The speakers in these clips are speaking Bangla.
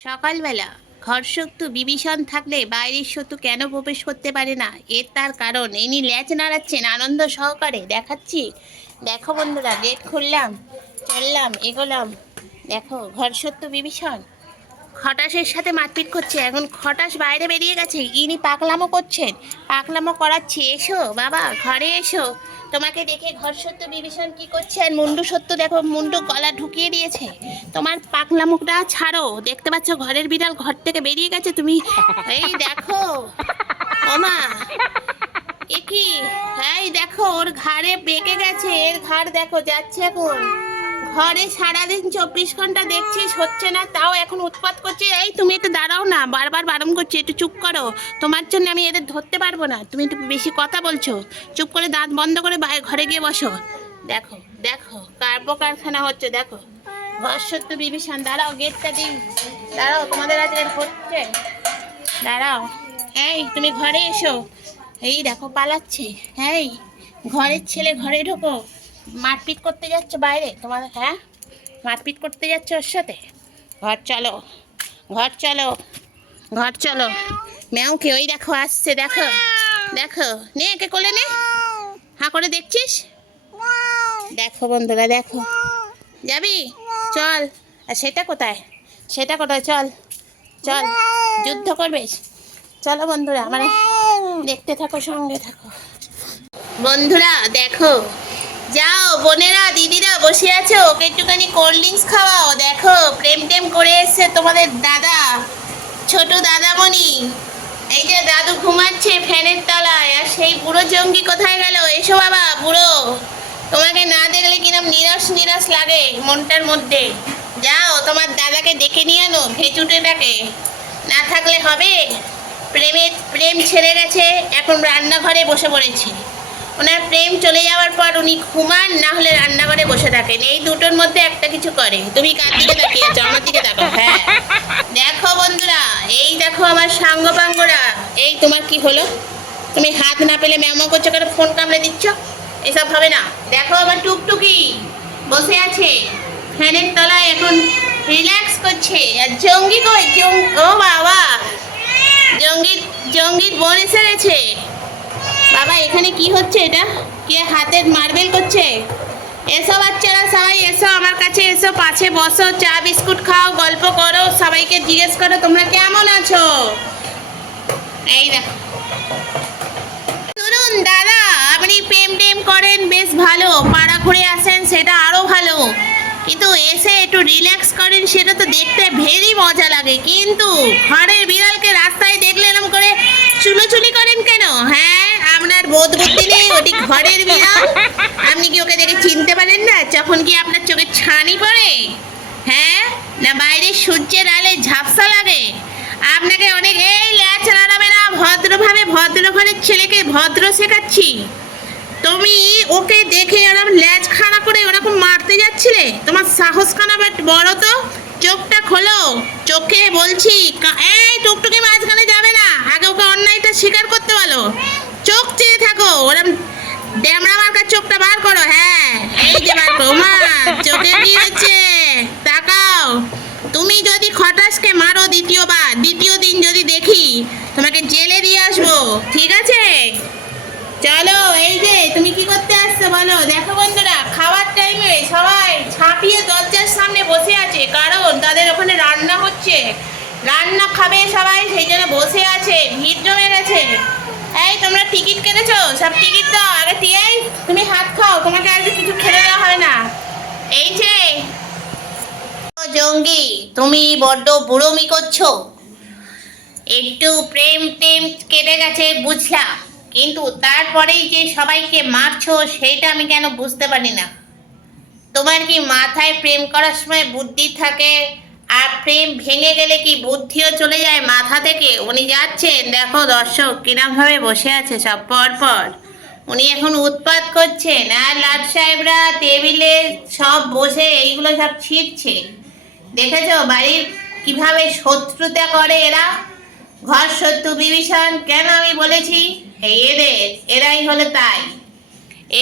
সকালবেলা ঘর শত্রু বিভীষণ থাকলে বাইরের শত্রু কেন প্রবেশ করতে পারে না? এর তার কারণ। ইনি ল্যাচ নাড়াচ্ছেন আনন্দ সহকারে। দেখাচ্ছি। দেখো বন্ধুরা, গেট খুললাম, চললাম, এগোলাম। দেখো ঘর শত্রু বিভীষণ। খটাসের সাথে মারপিট করছে। এখন খটাস বাইরে বেরিয়ে গেছে। ইনি পাকলামো করছেন। পাকলামো করাচ্ছি। এসো, বাবা, ঘরে এসো। তোমাকে দেখে ঘর সত্য বিভীষণ কি করছে? আর মুন্ডু সত্য দেখো, মুন্ডু গলা ঢুকিয়ে দিয়েছে। তোমার পাকলামোটা ছাড়ো। দেখতে পাচ্ছ, ঘরের বিড়াল ঘর থেকে বেরিয়ে গেছে। তুমি এই দেখো। ওমা, এ কি? এই দেখো, ওর ঘাড়ে বেঁকে গেছে। এর ঘাড় দেখো, যাচ্ছে এখন। ঘরে সারাদিন চব্বিশ ঘণ্টা দেখছিস, হচ্ছে না, তাও এখন উৎপাত করছে। এই তুমি একটু দাঁড়াও না, বারবার বারণ করছি, একটু চুপ করো। তোমার জন্য আমি এদের ধরতে পারব না, তুমি একটু বেশি কথা বলছো। চুপ করে দাঁত বন্ধ করে ঘরে গিয়ে বসো। দেখো দেখো কার্য কারখানা হচ্ছে, দেখো। ঘর সত্য বিভীষণ, দাঁড়াও গেটটা দিই। দাঁড়াও, তোমাদের আজকে হচ্ছে। দাঁড়াও। এই, তুমি ঘরে এসো। এই দেখো, পালাচ্ছে। এই, ঘরের ছেলে ঘরে ঢোকো। মারপিট করতে যাচ্ছ বাইরে? তোমার হ্যাঁ? মারপিট করতে যাচ্ছ ওর সাথে? ঘর চলো ঘর চলো ঘর চলো। ম্যাওকে ওই দেখো, আসছে, দেখো দেখো। নে একে কোলে নে। হা করে দেখছিস? দেখো বন্ধুরা, দেখো। যাবি? চল। আর সেটা কোথায়? সেটা কোথায়? চল। চল। যুদ্ধ করবে চলো বন্ধুরা মানে দেখতে থাকো, সঙ্গে থাকো। বন্ধুরা, দেখো। যাও, বোনেরা, দিদিরা বসে আছো, ওকে একটুখানি কোল্ড ড্রিঙ্কস খাওয়াও। দেখো, প্রেম টেম করে এসছে তোমাদের দাদা, ছোট দাদামণি। এই যে দাদু ঘুমাচ্ছে ফ্যানের তলায়, আর সেই বুড়ো জঙ্গি কোথায় গেল? এসো বাবা, বুড়ো। তোমাকে না দেখলে কিরম নিরস নিরস লাগে মনটার মধ্যে। যাও, তোমার দাদাকে ডেকে নিয়ে আনো ভেচুটেটাকে না থাকলে হবে? প্রেমের প্রেম ছেড়ে গেছে, এখন রান্নাঘরে বসে পড়েছে। ওনার প্রেম চলে যাওয়ার পর উনি ঘুমান, না হলে রান্নাঘরে বসে থাকেন। এই দুটোর মধ্যে একটা কিছু করে তুমি কার দিকে তাকিয়ে আছো আমার দিকে দেখো হ্যাঁ। দেখো বন্ধুরা, এই দেখো আমার সাঙ্গ পাঙ্গরা এই তোমার কি হলো? তুমি হাত না পেলে ম্যামো করছ কেন? ফোন কামড়ে দিচ্ছ? এসব হবে না। দেখো আমার টুকটুকি বসে আছে। ফ্যানের তলায় এখন রিল্যাক্স করছে। আর জঙ্গি কই? জঙ্গি ও বাবা! জঙ্গির জঙ্গির বোন এসে গেছে। বাবা, এখানে কি হচ্ছে এটা? কে হাতের মার্বেল করছে? এসো বাচ্চারা, সবাই এসো আমার কাছে, এসো, পাশে বসো, চা, বিস্কুট খাও, গল্প করো, সবাইকে জিজ্ঞেস করো, তোমরা কেমন আছো? এই দেখো। শুনুন, দাদা, আপনি প্রেম টেম করেন, বেশ ভালো, পাড়া ঘুরে আসেন, সেটা আরও ভালো। কিন্তু এসে একটু রিল্যাক্স করেন, সেটা তো দেখতে ভেরি মজা লাগে। কিন্তু ঘরের বিড়ালকে রাস্তায় দেখলে এরকম করে চুলোচুলি করেন কেন? হ্যাঁ? বুদ্ধি নেই, ওটি ঘরের বিড়াল। আপনি কি ওকে দেখে চিনতে পারেন না? যখন কি আপনার চোখে ছানি পড়ে? হ্যাঁ? না বাইরে সূর্যের আলে ঝাপসা লাগে? আপনাকে অনেক, এই ল্যাচ নাড়াবে না ভদ্রভাবে ভদ্র ঘরের ছেলেকে ভদ্র শেখাচ্ছি। তুমি ওকে দেখে ওরকম ল্যাজ খাড়া করে ওরকম মারতে যাচ্ছিলে? তোমার সাহস খানা বাট, বড় তো। চোখটা খোলো। চোখে বলছি এই, টুকটুকি মাঝখানে যাবে না। আগে ওকে অন্যায়টা স্বীকার করতে বলো। চোখ চেয়ে থাকো, ওরম ড্যামরা মার্কার চোখটা বার করো হ্যাঁ। এই যে বার করো মা চোখে কি হচ্ছে? তাকাও। তুমি যদি খটাসকে মারো দ্বিতীয়বার, দ্বিতীয় দিন যদি দেখি, তোমাকে জেলে দিয়ে আসব, ঠিক আছে? চলো, এই যে, তুমি কি করতে আসছো বলো? দেখো বন্ধুরা, খাওয়ার টাইমে সবাই ছাপিয়ে দরজার সামনে বসে আছে, কারণ তাদের ওখানে রান্না হচ্ছে। রান্না খাবে সবাই, সেই জন্য বসে আছে, ভিড় জমে গেছে। এই, তোমরা টিকিট কেটেছো? সব টিকিট দাও। আগে টিয়াই তুমি হাত খাও। তোমাকে আজকে কিছু খেতে দেওয়া হবে না। এই যে জঙ্গি, তুমি বড্ড বুড়োমি করছ। একটু প্রেম টেম কেটে গেছে, বুঝলাম। কিন্তু তারপরেই যে সবাইকে মারছো, সেইটা আমি কেন বুঝতে পারি না। তোমার কি মাথায় প্রেম করার সময় বুদ্ধি থাকে? আর প্রেম ভেঙে গেলে কি বুদ্ধিও চলে যায় মাথা থেকে? উনি যাচ্ছেন। দেখো দর্শক, কিরমভাবে বসে আছে সব পর পর উনি এখন উৎপাত করছেন। আর লাট সাহেবরা টেবিলে সব বসে এইগুলো সব ছিটছে। দেখেছ বাড়ির কীভাবে শত্রুতা করে এরা? ঘর শত্রু বিভীষণ, কেন আমি বলেছি? এদের, এরাই হলো তাই।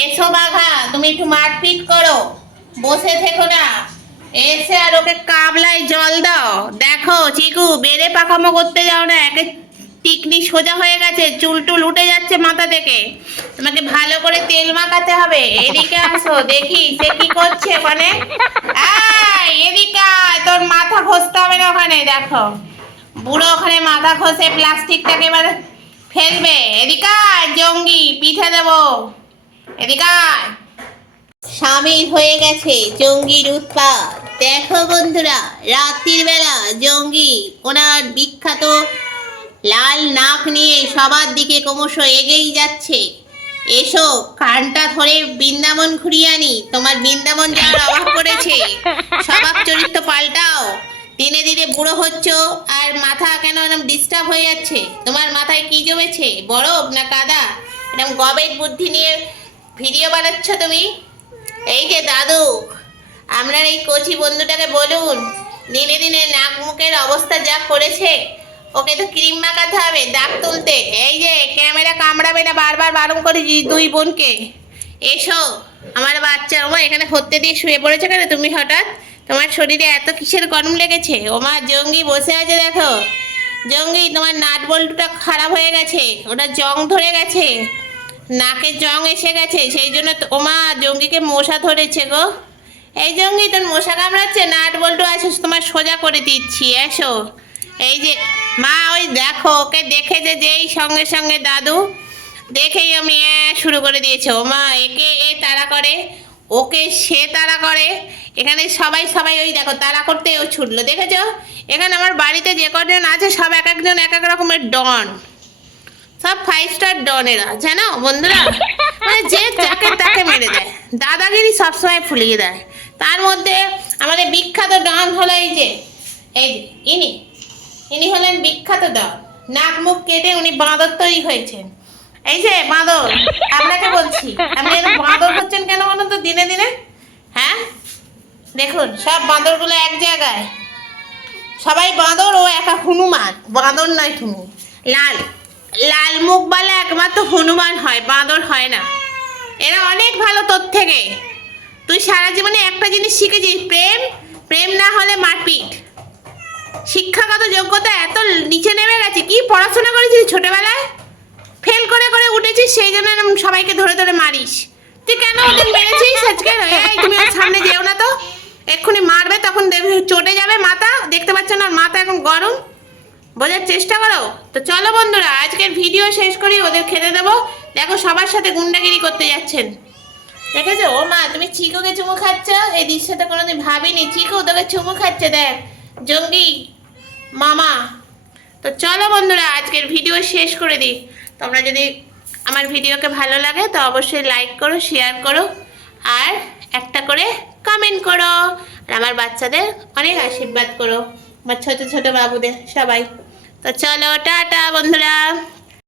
এসো বাঘা, তুমি একটু মারপিট করো। বসে থেকো না। এসে আর ওকে কাবলায় জল দাও। দেখো চিকু বেড়ে পাকামো করতে যাও না একে টিকনি সোজা হয়ে গেছে চুল টুল উঠে যাচ্ছে মাথা থেকে। তোমাকে ভালো করে তেল মাখাতে হবে। এদিকে আসো দেখি সে কি করছে এই, এদিকে তোর মাথা ঘষতে হবে না ওখানে দেখো। বুড়ো ওখানে মাথা ঘষে প্লাস্টিকটাকে এবার ফেলবে। এদিকে জঙ্গি পিঠে দেবো। এদিকে। সামিল হয়ে গেছে জঙ্গির উৎপাত। দেখো বন্ধুরা, রাত্রির বেলা জঙ্গি ওনার বিখ্যাত লাল নাক নিয়ে সবার দিকে ক্রমশ এগেই যাচ্ছে। এসো, কানটা ধরে বৃন্দাবন ঘুরিয়ে আনি। তোমার বৃন্দাবন যাওয়ার অভাব পড়েছে। স্বভাব চরিত্র পাল্টাও। দিনে দিনে বুড়ো হচ্ছ আর মাথা কেন এরকম ডিস্টার্ব হয়ে যাচ্ছে? তোমার মাথায় কি জমেছে? বরফ না কাদা? এরকম গবেট বুদ্ধি নিয়ে ভিডিও বানাচ্ছ তুমি? এই যে দাদু, আপনার এই কচি বন্ধুটাকে বলুন, দিনে দিনে নাক মুখের অবস্থা যা করেছে, ওকে তো ক্রিম মাখাতে হবে, দাগ তুলতে। এই যে, ক্যামেরা কামড়াবে না, বারবার বারণ করেছি দুই বোনকে। এসো, আমার বাচ্চা, ওমা, এখানে হত্যে দিয়ে শুয়ে পড়েছে কেন তুমি হঠাৎ? তোমার শরীরে এত কিসের গরম লেগেছে? ওমা, জঙ্গি বসে আছে দেখো। জঙ্গি, তোমার নাট বল্টুটা খারাপ হয়ে গেছে, ওটা জং ধরে গেছে। নাকে জং এসে গেছে, সেই জন্য ওমা, জঙ্গিকে মশা ধরেছে গো। এই জঙ্গি, তোর মশা কামড়াচ্ছে? নাট বল্টু আছে তোমার সোজা করে দিচ্ছি এসো এই যে, মা, ওই দেখো, ওকে দেখেছে যেই সঙ্গে সঙ্গে দাদু, দেখেই আমি শুরু করে দিয়েছে। ও মা একে এ তারা করে, ওকে সে তারা করে। এখানে সবাই সবাই ওই দেখো তারা করতে ও ছুটলো। দেখেছ? এখানে আমার বাড়িতে যে কজন আছে, সব এক একজন এক এক রকমের ডন। সব ফাইভ স্টার ডনেরা, জানো বন্ধুরা? মানে যে যাকে তাকে মেরে দেয়। দাদাগিরি সবসময় ফুলিয়ে দেয়। তার মধ্যে আমাদের বিখ্যাত ডন হলো এই যে এই যে, ইনি। ইনি হলেন বিখ্যাত ডন। নাক মুখ কেটে উনি বাঁদর তৈরি হয়েছেন। এই যে বাঁদর, আপনাকে বলছি, আপনি এরকম বাঁদর হচ্ছেন কেন বলুন তো দিনে দিনে? হ্যাঁ? দেখুন, সব বাঁদরগুলো এক জায়গায়। সবাই বাঁদর, ও একা হনুমান। বাঁদর নয় তুমি, লাল। লাল মুখবালা একমাত্র হনুমান হয়, বাঁদর হয় না। এরা অনেক ভালো তোর থেকে। তুই সারা জীবনে একটা জিনিস শিখেছিস, প্রেম? প্রেম না হলে মারপিট। শিক্ষাগত যোগ্যতা এত নিচে নেমে গেছে, কি পড়াশোনা করেছিস ছোটবেলায়? ফেল করে করে উঠেছিস, সেই জন্য সবাইকে ধরে ধরে মারিস। তুই কেন ওদের মেরেছিস আজকে? তুমি ওর সামনে যেও না তো। এক্ষুনি মারবে, তখন চটে যাবে মাথা। দেখতে পাচ্ছ না, মাথা এখন গরম। বোঝার চেষ্টা করো? তো চলো বন্ধুরা, আজকের ভিডিও শেষ করি, ওদের খেতে দেবো। দেখো সবার সাথে গুন্ডাগিরি করতে যাচ্ছেন। দেখেছ? ও মা, তুমি চিকুকে চুমু খাচ্ছ? এই দৃশ্যটা কোনোদিন ভাবিনি। চিকু তোকে চুমু খাচ্ছে, দেখ। জঙ্গি মামা। তো চলো বন্ধুরা, আজকের ভিডিও শেষ করে দিই। তোমরা যদি আমার ভিডিওকে ভালো লাগে, তো অবশ্যই লাইক করো শেয়ার করো, আর একটা করে কমেন্ট করো। আর আমার বাচ্চাদের অনেক আশীর্বাদ করো। আমার ছোটো ছোটো বাবুদের, সবাই। তো চলো টাটা বন্ধুরা।